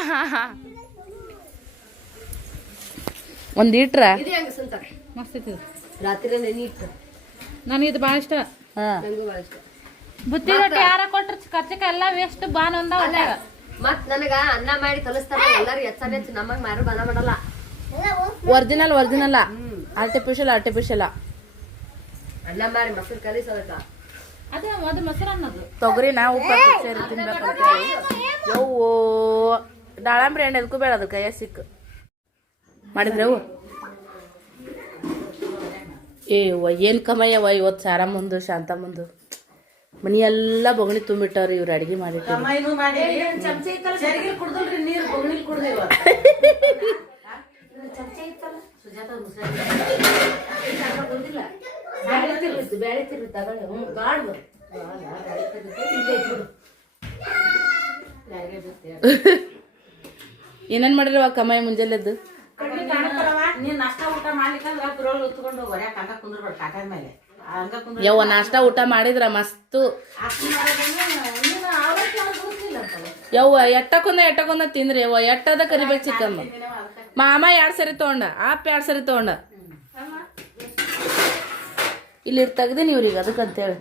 ಒಂದು ಇಟ್ರ? ನನಗೆ ಇದು ಭಾಳ ಇಷ್ಟ. ಹಾ. ಭಾಳ ಇಷ್ಟ. ಬುತ್ತಿ ರೊಟ್ಟಿ ಯಾರ ಕೊಟ್ರ ಖರ್ಚಕ ಎಲ್ಲ ವೇಸ್ಟ್ ಬಾನ ಒಂದ ಮತ್ ನನಗ ಅನ್ನ ಮಾಡಿ ಕಲಿಸ್ತಾರ ಎಲ್ಲಾರು ಹೆಚ್ಚ ಹೆಚ್ಚು ನಮಗ್ ಮಾರು ಬನ ಮಾಡಲ್ಲ. ಒರಿಜಿನಲ್ ಒರಿಜಿನಲ್ ಆರ್ಟಿಫಿಷಿಯಲ್ ಆರ್ಟಿಫಿಷಿಯಲ್ ಅನ್ನ ಮಾಡಿ ಮೊಸರು ಕಲಿಸೋದಕ್ಕ. ಅದೇ ಅದು ಮೊಸರು ಅನ್ನೋದು. ತೊಗರಿನ ಉಪ್ಪು ಹಾಕಿ ಸೇರಿ ಯವ್ವೋ ದಾಳಂಬ್ರಿ ಹಣ್ಣು ಎದಕ್ಕೂ ಬೇಡ ಅದು ಕೈಯ ಸಿಕ್ಕು. ಮಾಡಿದ್ರವು ಏ ಏನು ಕಮಯ್ಯವ ಇವತ್ತು ಮುಂದು ಶಾಂತ ಮನಿ ಎಲ್ಲ ಬೊಗಣಿ ತುಂಬಿಟ್ಟವ್ರಿ ಇವ್ರು ಅಡಿಗೆ ಮಾಡಿಟ್ಟು ಹ್ಞೂ ಗಾಡ್ ಬರ್ ಏನೇನು ಮುಂಜಾನೆದ್ದು? ನಾಷ್ಟ ಊಟ ಯವ್ವ, ನಾಷ್ಟ ಊಟ ಮಾಡಿದ್ರ ಮಸ್ತು. ಯವ್ವ, ಎಟ್ಟಕೊಂದ ಎಟ್ಟಕೊಂದ ತಿಂದ್ರಿ ಯವ್ವ, ಎಟ್ಟದ ಕರಿಬೇಕು ಚಿಕ್ಕಮ್ಮ ಮಾಮ ಎರಡು ಸರಿ ತಗೊಂಡ ಆಪ್ ಎರಡು ಸರಿ ತಗೊಂಡ. ಇಲ್ಲಿ ತೆಗ್ದೀನಿ ಇವ್ರಿಗೆ ಅದಕ್ಕಂತೇಳಿ.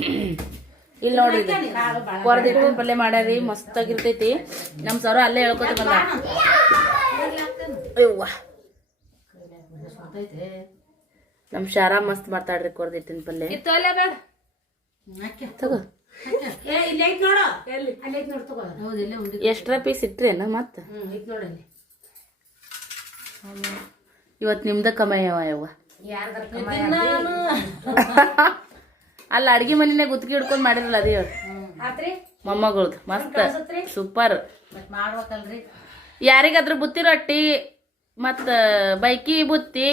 ಇಲ್ಲಿ ನೋಡ್ರಿ ಕೊರದಿಟ್ಟು ಪಲ್ಯ ಮಾಡ್ಯಾರಿ ಮಸ್ತಾಗಿರ್ತೈತಿ. ನಮ್ ಸರ್ ಅಲ್ಲೇ ಹೇಳ್ಕೊತ ಬಂದ. ನಮ್ ಶಾರಾ ಮಸ್ತ್ ಮಾಡ್ತಾಳ್ರಿ ಕೊರದಿಟ್ಟಿನ ಪಲ್ಯ. ತಗೋ. ಏ ಇಲ್ಲಿ ಐತ್ ನೋಡು. ಎಲ್ಲಿ? ಅಲ್ಲಿ ಐತ್ ನೋಡ್ ತಗೋ. ಎಷ್ಟ್ರ ಪೀಸ್ ಇಟ್ರೇನ ಮತ್ತೆ? ಇವತ್ತು ಐತ್ ನೋಡಲ್ಲಿ ಇವತ್ ನಿಮ್ದ ಕಮಯವ ಯವ್ವ ಯಾರ್ದಾರ ಅಲ್ಲ ಅಡ್ಗಿ ಮನಿನೇ ಗುತ್ತಿಗೆ ಹಿಡ್ಕೊಂಡು ಮಾಡಿರಲ್ಲ ಅದೇ ಅವ್ರು ಆತ್ರಿ? ಮೊಮ್ಮಗಳ್ದು ಮಸ್ತ್. ಸೂಪರ್ ಮಾಡ್ಬೇಕಲ್ರಿ. ಯಾರಿಗಾದ್ರೂ ಬುತ್ತಿ ರೊಟ್ಟಿ ಮತ್ತ ಬೈಕಿ ಬುತ್ತಿ.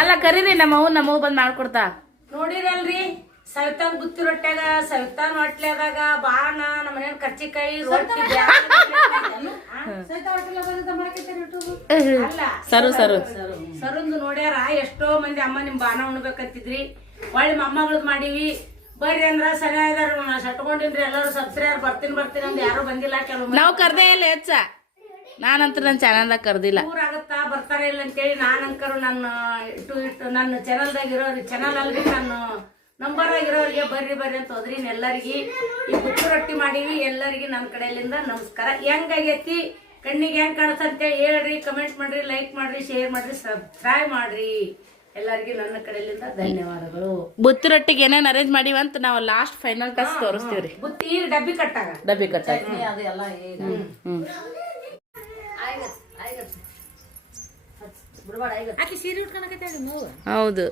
ಅಲ್ಲ ಕರೀರಿ ನಮ್ಮ ನಮ್ಮವ್ ನಮ್ಮ ಅವ್ವ ಬಂದ್ ಮಾಡ್ಕೊಡ್ತಾ. ನೋಡಿರಲ್ರಿ ಸವಿತಾನ್ ಬುತ್ತಿ ರೊಟ್ಯಾಗ ಸವಿತಾನ್ ಹೊಟ್ಲೆದಾಗ ಬಾಣ ನಮ್ಮ ಮನೇಲಿ ಕರ್ಚಿಕಾಯಿ ಸರು ಸರು ಸರಂದು ನೋಡ್ಯಾರ ಎಷ್ಟೋ ಮಂದಿ ಅಮ್ಮ ನಿಮ್ ಬಾಣ ಉಣ್ಬೇಕಂತಿದ್ರಿ. ಒಳ್ಳೆ ಮೊಮ್ಮಗಳದ್ ಮಾಡೀವಿ. ಬರ್ರಿ ಅಂದ್ರ ಸರಿ ಇದಾರ ಸಟ್ಕೊಂಡಿನ್ರಿ ಎಲ್ಲರೂ ಸಬ್ಸ್ಕ್ರೈಬರ್ ಬರ್ತೀನಿ ಬರ್ತೀನಿ ಅಂದ್ ಯಾರು ಬಂದಿಲ್ಲ ಕೆಲವು ನಾವು ಕರ್ದೇ ಇಲ್ಲ ಹೆಚ್ಚ. ನಾನಂತೂ ನನ್ನ ಚಾನಲ್ದಾಗ ಕರ್ದಿಲ್ಲ. ಊರಾಗತ್ತಾ ಬರ್ತಾರೆ ಇಲ್ಲ ಅಂತೇಳಿ ನಾನಂಕರು ನನ್ನ ಇಟ್ಟು ಇಟ್ಟು ನನ್ನ ಚಾನಲ್ದಾಗ ಇರೋರು ಚಾನಲ್ ಅಲ್ರಿ ನನ್ನ ನಂಬರ್ ಆಗಿರೋರಿಗೆ ಬರ್ರಿ ಬರ್ರಿ ಅಂತ ಹೋದ್ರಿ ಎಲ್ಲರಿಗೆ. ಈ ಗುತ್ತು ರೊಟ್ಟಿ ಮಾಡೀವಿ ಎಲ್ಲರಿಗೆ ನನ್ನ ಕಡೆಯಿಂದ ನಮಸ್ಕಾರ. ಹೆಂಗಾಗೈತಿ? ಕಣ್ಣಿಗೆ ಹೆಂಗ್ ಕಾಣತ್ತಂತೇಳಿ ಹೇಳ್ರಿ ಕಮೆಂಟ್ ಮಾಡ್ರಿ ಲೈಕ್ ಮಾಡ್ರಿ ಶೇರ್ ಮಾಡ್ರಿ ಸಬ್ಸ್ಕ್ರೈಬ್ ಮಾಡ್ರಿ. ಎಲ್ಲರಿಗೆ ನನ್ನ ಕಡೆಯಿಂದ ಧನ್ಯವಾದಗಳು. ಬುತ್ತಿ ರೊಟ್ಟಿಗೆ ಏನೇನು ಅರೇಂಜ್ ಮಾಡಿವಂತ ನಾವು ಲಾಸ್ಟ್ ಫೈನಲ್ ಟಚ್ ತೋರಿಸ್ತೀವ್ರಿ. ಬುತ್ತಿ ಡಬ್ಬಿ ಕಟ್ಟಾಗ ಡಬ್ಬಿ ಕಟ್ಟಾಗ ಅದು ಎಲ್ಲ ಈಗ ಹ್ಮ್ ಆಕಿ ಸೀರೆ ಉಟ್ಕೊಳಕತ್ತೇಳಿ ನೋವು? ಹೌದು.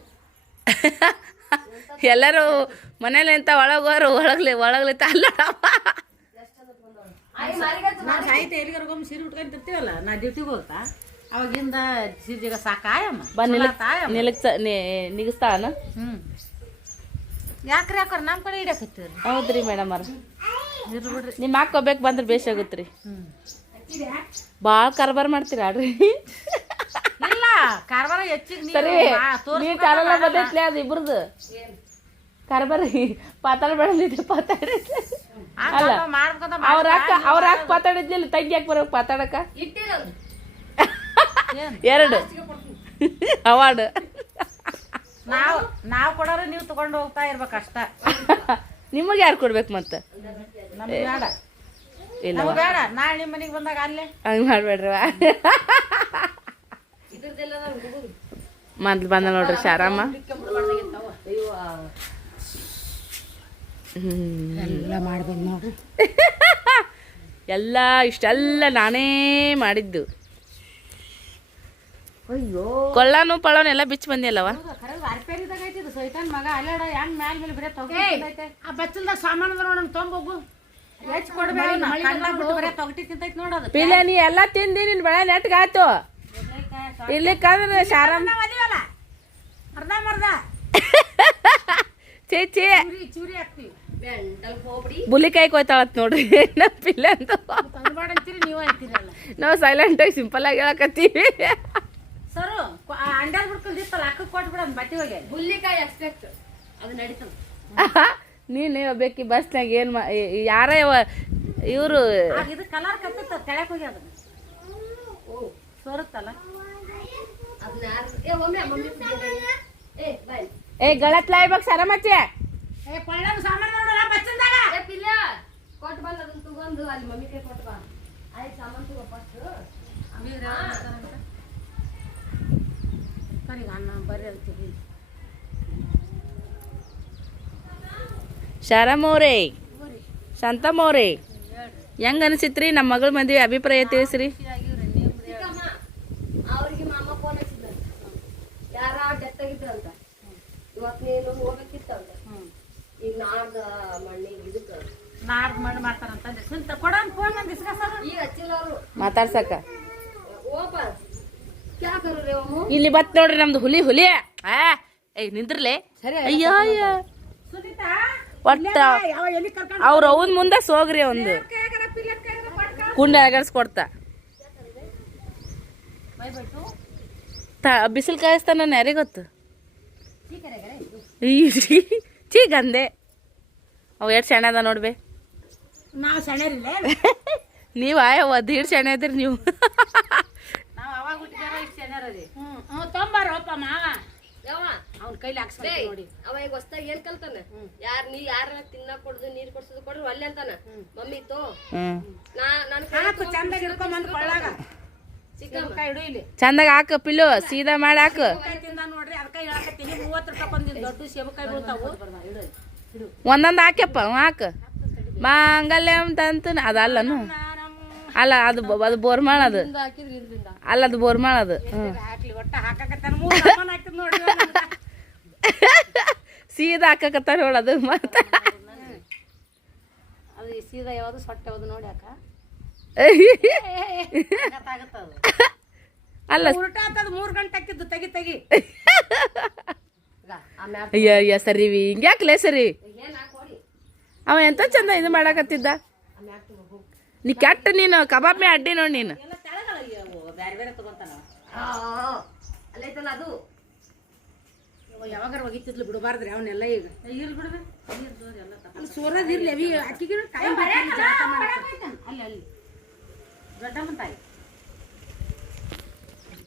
ಎಲ್ಲರೂ ಮನೇಲಿ ಅಂತ ಒಳಗೋರು ಒಳಗ್ಲಿ ಒಳಗ್ಲಿ ತಲ್ಲ ನಾ ಸಾಹಿತ್ಯ ಎಲ್ಲಿಗಾರಗೊಮ್ಮೆ ಸೀರೆ ಉಟ್ಕೊಂಡಿರ್ತೀವಲ್ಲ ನಾ ಡ್ಯೂಟಿಗೆ ಹೋಗ್ತಾ? ಅವಾಗಿಂದ ಜೀರ್ಜಿಗೆ ಸಾಕಾಯಮ್ಮ ಬಾ ನಿಲಕ್ ನಿಗಿಸ್ತಾನ? ಯಾಕ್ರಿ ಯಾಕಾರ ನಮ್ಮ ಕಡೆ ಹಿಡಿಯಕತ್ತೀವ್ರಿ ಹೌದ್ರಿ ಮೇಡಮ್ ಅವ್ರ. ನಿಮ್ಮ ಹಾಕೋಬೇಕು ಬಂದ್ರೆ ಬೇಷ್ ಆಗುತ್ರಿ. ಭಾಳ ಕಾರ್ಬಾರ್ ಮಾಡ್ತೀರಾ ಆಡ್ರಿ ಇಲ್ಲ ಕಾರ್ಬಾರ ಹೆಚ್ಚಿಗೆ ಸರಿ ನೀ ಬಂದೈತ್ಲಿ ಅದು ಇಬ್ರದ್ದು ಕಾರ್ಬಾರ ಪಾತಾಳ ಬೆಳೆದಿದ್ದೆ ಪಾತಾಡಿ ಅಲ್ಲ ಅವ್ರ ಅಕ್ಕ ಅವ್ರ ಅಕ್ಕ ಪಾತಾಡಿದ್ಲಿಲ್ಲ ತಂಗಿ ಯಾಕೆ ಬರ್ಬೇಕು ಪಾತಾಡಕ ಎರಡು. ಅವಾರ್ಡ್ ನಾವು ನಾವು ಕೊಡೋರು ನೀವು ತಗೊಂಡು ಹೋಗ್ತಾ ಇರ್ಬೇಕು ಅಷ್ಟ. ನಿಮಗೆ ಯಾರು ಕೊಡ್ಬೇಕು ಮತ್ತೆ? ಇಲ್ಲ ನಮ್ಗೆ ಬೇಡ. ನಾಳೆ ನಿಮ್ಮ ಮನೆಗೆ ಬಂದಾಗ ಅಲ್ಲೇ. ಹಂಗೆ ಮಾಡ್ಬೇಡ್ರವ? ಮೊದ್ಲು ಬಂದ ನೋಡ್ರಿ ಶಾರಮ್ಮ. ಎಲ್ಲ ಮಾಡ್ಬೇಕು ನೋಡ್ರಿ. ಎಲ್ಲ ಇಷ್ಟೆಲ್ಲ ನಾನೇ ಮಾಡಿದ್ದು. ಅಯ್ಯೋ. ಕೊಳ್ಳಾನು ಪಳಾನು ಎಲ್ಲ ಬಿಚ್ಚಿ ಬಂದಿಲ್ಲವ ಸೈತಾನ್ ಮಗ ಅಲ್ಲಾಡ ಹೆಂಗ್ ಮ್ಯಾಲ ಮೇಲೆ ಬರೀ ತೊಗಟೈತೆ ಆ ಬಚ್ಚಲ್ದಾಗ ಸಾಮಾನು ನೋಡೋಣ ತೊಂಬೋಗು ಹೆಚ್ಚು ಕೊಡ್ಬೇಡ ಕಣ್ಣ ಬಿಟ್ಟು ಬರೀ ತೊಗಟಿ ತಿಂತೈತಿ ನೋಡೋದು ಪಿಲ್ಲ ನೀ ಎಲ್ಲ ತಿಂದಿ ನಿನ್ ಬೆಳೆ ನೆಟ್ಗಾಯ್ತು ಇರ್ಲಿಕ್ಕಂದ್ರೆ ಶಾರಮ್ಮ ಅರ್ಧ ಮರ್ಧ ಚೇ ಚೇ ಚೂರಿ ಹಾಕ್ತಿವಿ ಬುಲಿಕಾಯಿ ಕೊಯ್ತಾಳತ್ ನೋಡ್ರಿ. ನಮ್ಮ ಪಿಲ್ಲ ಅಂತ ನೀವು ಅಂತೀರಲ್ಲ. ನಾವು ಸೈಲೆಂಟ್ ಆಗಿ ಸಿಂಪಲ್ ಆಗಿ ಹೇಳಕತ್ತೀವಿ. ಸರು ಅಂಡರ್ ಬಿಡ್ಕೊಂಡಿತ್ತಲ್ಲ ಅಕ್ಕ ಕೊಟ್ಬಿಡ ಬಟ್ಟೆ ಹೋಗಿ ಹುಲ್ಲಿಕಾಯಿ ಎಕ್ಸ್ಪೆಕ್ಟ್ ಅದು ನಡೀತದ. ನೀನು ಬೇಕಿ ಬಸ್ನಾಗ ಏನು ಏನ್ ಯಾರ ಇವರು ಇದು ಕಲರ್ ಕತ್ತ ತೆಳಕ್ ಹೋಗಿ ಅದು. ಸೋರುತ್ತಲ್ಲ? ಅದನ್ನ ಯಾರು ಏ ಗಳತ್ ಮಮ್ಮಿ ಬೈ ಬಾಯ್ ಏ ಕೊಳ್ಳನ ಸಾಮಾನು ನೋಡಲ್ಲ ಬಚ್ಚಲ್ದಾಗ ಏ ಪಿಲ್ಲ ಕೊಟ್ಟು ಬಂದ ಅದನ್ನ ತಗೊಂಡು ಅಲ್ಲಿ ಮಮ್ಮಿ ಕೈ ಕೊಟ್ಟು ಬಾ. ಆಯ್ತು ಸಾಮಾನು ತಗೋ ಫಸ್ಟ್ ಕರೀಗ ಅನ್ನ ಬರ್ರಿ ಅಂತೀವಿ ಹೆಂಗ್ ಅನಿಸಿತ್ರಿ ನಮ್ಮ ಮಗಳ ಮದ್ವೆ ಅಭಿಪ್ರಾಯ ತಿಳಿಸ್ರಿ ಮಾತಾಡ್ಸಕ್ಕ ಅವ್ರಿಗೆ ಮಾಮ ಫೋನ್ ಹಚ್ಚಿದ್ದಂತ ಯಾರ ಡೆತ್ ಆಗಿದ್ರಂತ ಇವತ್ತು ನೀನು ಹೋಗ್ಬೇಕಿತ್ತಂತ. ಈಗ ನಾಡ್ದ ಮಣ್ಣಿಗೆ ಇದಕ್ಕೆ ನಾಡ್ದು ಮಣ್ಣು ಮಾಡ್ತಾರಂತ ಕುಂತ ಕೊಡ ಫೋನ್ ನಂಗೆ ಇಸ್ಕ ಸರ್. ಈಗ ಹಚ್ಚಿಲ್ಲ ಅವರು. ಮಾತಾಡ್ಸಕ ಓಪ ಕ್ಯಾ ಕರು ರೇ ಅಮ್ಮ ಇಲ್ಲಿ ಬತ್ ನೋಡ್ರಿ ನಮ್ದು ಹುಲಿ ಹುಲಿ. ಆ ಏಯ್ ನಿಂದ್ರಲೆ. ಅಯ್ಯೋ ಒಟ್ಟ ಅವ್ರ ಅವನ್ ಮುಂದೆ ಸೋಗ್ರಿ ಒಂದು. ಕುಂಡ ಅಗರ್ಸ್ಕೊಡ್ತಾ. ಬಿಸಿಲು ಕಾಯಿಸ್ತಾನ ನಾನು ಯಾರಿಗೆ ಗೊತ್ತು? ಚೀ ಗಂದೆ ಅವು ಎಷ್ಟು ಸಣ್ಣ ಅದ ನೋಡ್ಬೆ ನೀವು ಆಯವ್ವ ದೀಡ್ ಸಣ್ಣ ಇದ್ರಿ ನೀವು ನಾವು ಅವಾಗ ಹುಟ್ಟಿದಾರ ಇಷ್ಟು ಚೆನ್ನಾರದಿ ಹ್ಞೂ ತೊಂಬಾರಪ್ಪ ಮಾವ. ಯಾವ ಅವ್ನ ಕೈಲಿ ಹಾಕ್ಸ್ಬೇಕು ನೋಡಿ. ಅವ ಈಗ ಏನು ಏನ್ ಕಲ್ತಾನ? ಯಾರ್ ನೀ ಯಾರ ತಿನ್ನಕ್ ಕೊಡುದು ನೀರ್ ಕೊಡ್ಸೋದು ಕೊಡ್ರು ಅಲ್ಲೇ ಅಂತಾನ? ಮಮ್ಮಿ ತೋ. ನಾ ನನ್ ಹಾಕು ಚಂದಾಗಿ ಹಿಡ್ಕೊಂಬಂದ್ ಕೊಳ್ಳಾಗ ಚಂದಾಗ ಹಾಕ ಪಿಲ್ಲು ಸೀದಾ ಮಾಡಿ ಹಾಕು. ನೋಡ್ರಿ ಅದಕ್ಕೆ ಹೇಳಕತ್ತೀನಿ. ಮೂವತ್ತು ರೂಪಾಯಿ ಬಂದಿದ್ದು ದೊಡ್ಡ ಸೇಬಕಾಯಿ ಬೀಳ್ತಾವು. ಒಂದೊಂದು ಹಾಕ್ಯಪ್ಪ ಹಾಕ. ಹಾಕು ಮಾಂಗಲ್ಯಂ ತಂತು ಅದಲ್ಲನು. ಅಲ್ಲ ಅದು ಅದು ಬೋರ್ಮಾಳ ಅದು. ಅಲ್ಲ ಅದು ಬೋರ್ಮಾಳ ಅದು. ಸೀದಾ ಹಾಕಕತ್ತಾರ ನೋಡದು ಮತ್ತೆ ಅದು ಸೀದಾ ಯಾವ್ದು ಸೊಟ್ಟೆ ಯಾವ್ದು ನೋಡಿ ಅಕ್ಕ. ಅಲ್ಲ. ಮೂರ್ ಗಂಟೆ ಹಾಕಿದ್ದು ತೆಗಿ ಅಯ್ಯ ಅಯ್ಯ ಸರಿ ಹಿಂಗ್ಯಾಕ್ಲೇ ಸರಿ? ಅವ ಎಂತ ಚಂದ ಇದು ಮಾಡಾಕತ್ತಿದ್ದ? ನೀ ಕೆಟ್ಟ ನೀನು ಕಬಾಬ್ ಮೇ ಅಡ್ಡಿ ನೋಡಿ ನೀನು. ಎಲ್ಲ ತೆಳಗಳ ಬೇರೆ ಬೇರೆ ತಗೊಂತಾನ ಆ ಅಲ್ಲೈತಲ್ಲ ಅದು? ಯಾವಾಗಾರ ಒಗಿತಿದ್ಲು ಬಿಡಬಾರ್ದ್ರಿ ಅವನ್ನೆಲ್ಲ ಈಗ. ಇರ್ಲಿ ಬಿಡ್ಬೆ ಅಲ್ಲಿ ಸೋರದಿರ್ಲಿ ಅವಿ ಅಕ್ಕಿಗೆ ಟೈಮ್ ಅಲ್ಲಿ ಅಲ್ಲಿ. ದೊಡ್ಡಮ್ಮನ ತಾಯಿ.